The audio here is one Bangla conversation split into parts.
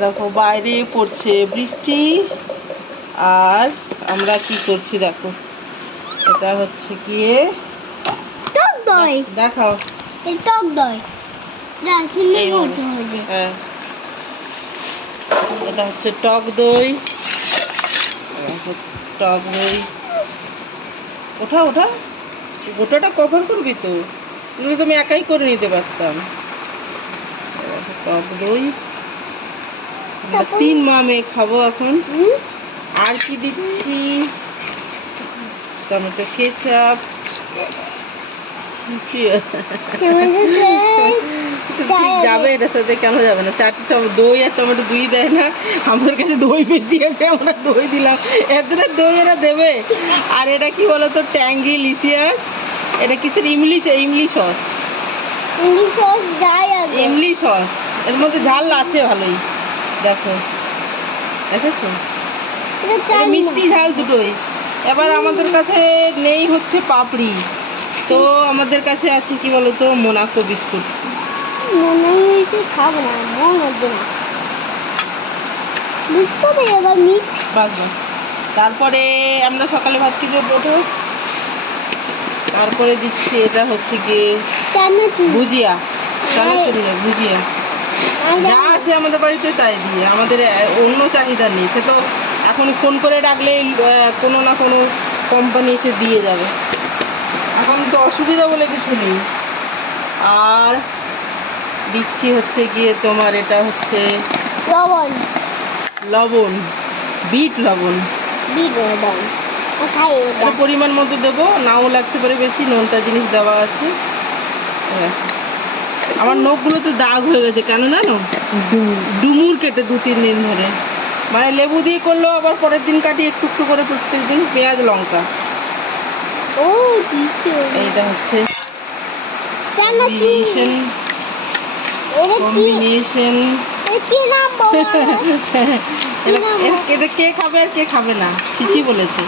দেখো বাইরে পড়ছে বৃষ্টি আর আমরা কি করছি দেখো। এটা হচ্ছে গিয়ে টক দই। দেখাও। এই টক দই। হবে। হ্যাঁ। এটা হচ্ছে টক দই। টক দই। ওঠা ওঠা। গোটাটা কভার করবি তো তুমি একাই করে নিতে পারতাম। টক দই? তিন মা মেয়ে খাব এখন। আর কি দিচ্ছি? Tomato ketchup. যাবে এটার সাথে কেন যাবে না? চারটে টমেটো দই আর টমেটো দুই দেয় না। আমার কাছে দই বেশি আছে আমরা দই দিলাম। এতটা দই এরা দেবে। আর এটা কি বলতো? Tangylicious. এটা কিসের? ইমলি ইমলি সস। ইংলিশ সস ইমলি সস। এর মধ্যে ঝাল আছে ভালোই। দেখো। দেখেছ? মিষ্টি ঝাল দুটোই। এবার আমাদের কাছে নেই হচ্ছে পাপড়ি। তো আমাদের কাছে আছে কি বলতো মোনাকো বিস্কুট। মনে হয়েছে খাব না মন হচ্ছে না। মিক্স হবে এবার মিক্স বাস বাস। তারপরে আমরা সকালে ভাত খেতে ওঠো তারপরে দিচ্ছি এটা হচ্ছে গিয়ে ভুজিয়া। চানাচুর ভুজিয়া। যা আছে আমাদের বাড়িতে তাই দিয়ে আমাদের অন্য চাহিদা নেই। সে তো এখন ফোন করে ডাকলেই কোনো না কোনো কোম্পানি এসে দিয়ে যাবে। এখন তো অসুবিধা বলে কিছু নেই। আর দিচ্ছি হচ্ছে গিয়ে তোমার এটা হচ্ছে লবণ। লবণ বিট লবণ। বিট লবণ। পরিমাণ মতো দেবো নাও লাগতে পারে বেশি নোনতা জিনিস দেওয়া আছে। হ্যাঁ। আমার নখগুলো তো দাগ হয়ে গেছে কেন জানো? ডুমুর কেটে দু তিন দিন ধরে। মানে লেবু দিয়ে করলেও আবার পরের দিন কাটি একটু একটু করে প্রত্যেক দিন পেঁয়াজ লঙ্কা। ও এইটা হচ্ছে চানাচুর কম্বিনেশন এটা কি? খাবে আর কে খাবে না? বলেছে।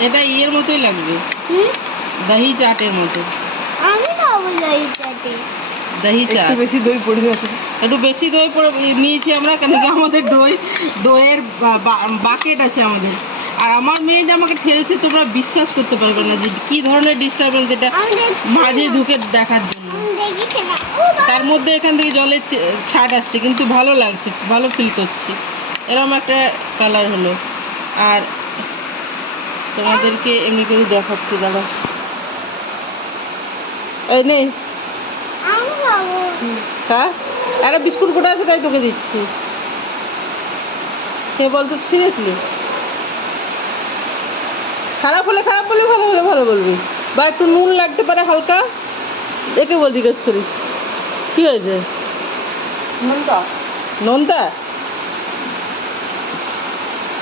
এটা ইয়ের মতোই লাগবে। হুম? দহি চাটের মতো। আমি যাব যাই চাটে। দহি চাট। একটু বেশি দই পড়ে গেছে। একটু বেশি দই পরে নিয়েছি আমরা কেন কি আমাদের দই দইয়ের বাকেট আছে আমাদের। আর আমার মেয়ে যে আমাকে ঠেলছে তোমরা বিশ্বাস করতে পারবে না যে কি ধরনের ডিস্টারবেন্স দেখছি মাঝে ঢুকে দেখার জন্য। তার মধ্যে এখান থেকে জলের ছাট আসছে কিন্তু ভালো লাগছে ভালো ফিল করছি। এরকম একটা কালার হলো। আর তোমাদেরকে এমনি করে দেখাচ্ছি দাদা এই নেই হ্যাঁ? একটা বিস্কুট কোটা আছে তাই তোকে দিচ্ছি। কে বলতো সিরিয়াসলি খারাপ হলে খারাপ বলবি ভালো হলে ভালো বলবি। বা একটু নুন লাগতে পারে হালকা। একে বল জিজ্ঞেস করি। কি হয়েছে? নোনতা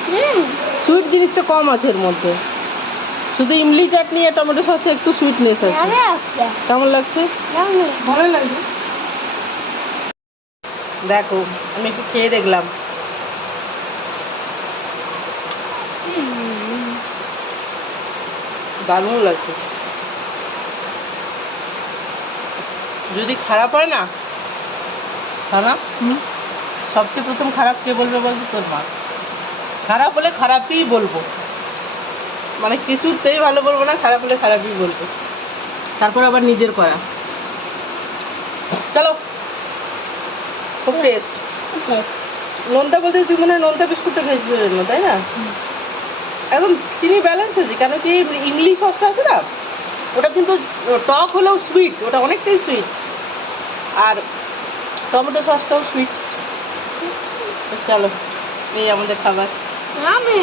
হুম। সুইট জিনিসটা কম আছে এর মধ্যে। শুধু ইমলি চাটনি আর টমেটো সসে একটু সুইটনেস আছে। কেমন লাগছে? ভালো লাগছে? দেখো আমি একটু খেয়ে দেখলাম। দারুণ লাগছে। যদি খারাপ হয় না? খারাপ? সবচেয়ে প্রথম খারাপ কে বলবে বলতো তোর মা? খারাপ হলে খারাপই বলব। মানে কিছুতেই ভালো বলব না খারাপ হলে খারাপই বলব। তারপর আবার নিজের করা। চলো খুব টেস্ট নোনতা বলতে তুই মনে হয় নোনতা বিস্কুটটা খেয়েছিস জন্য তাই না? একদম চিনি ব্যালেন্স আছে কেন কি ইংলিশ সসটা আছে না? ওটা কিন্তু টক হলেও সুইট ওটা অনেকটাই সুইট আর টমেটো সসটাও সুইট চলো এই আমাদের খাবার। আমি